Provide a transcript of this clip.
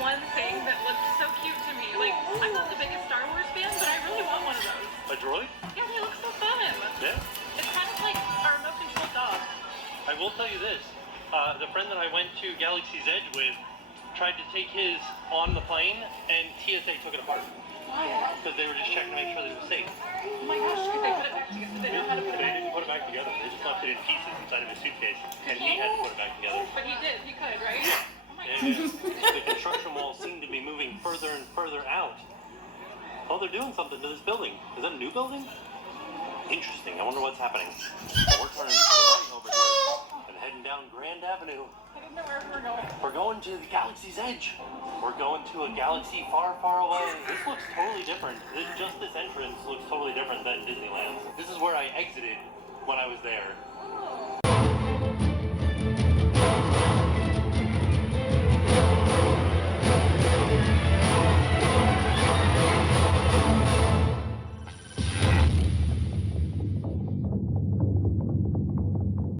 one thing that looked so cute to me. Like, I'm not the biggest Star Wars fan, but I really want one of those. A droid? Yeah, they look so fun. Yeah. It's kind of like our remote-controlled dog. I will tell you this. The friend that I went to Galaxy's Edge with tried to take his on the plane, and TSA took it apart. Why? Because they were just checking to make sure that it was safe. Oh my gosh, could they put it back together? They know how to put it They back didn't put it back together. They just left it in pieces inside of his suitcase, and he had to put it back together. But he did. He could, right? Yeah. Oh my And the construction walls seem to be moving further and further out. Oh, they're doing something to this building. Is that a new building? Interesting. I wonder what's happening. We're turning to the right over here and heading down Grand Avenue. I don't know where we're going. We're going to the Galaxy's Edge. We're going to a galaxy far, far away. This looks totally different. Just this entrance looks totally different than Disneyland. This is where I exited when I was there.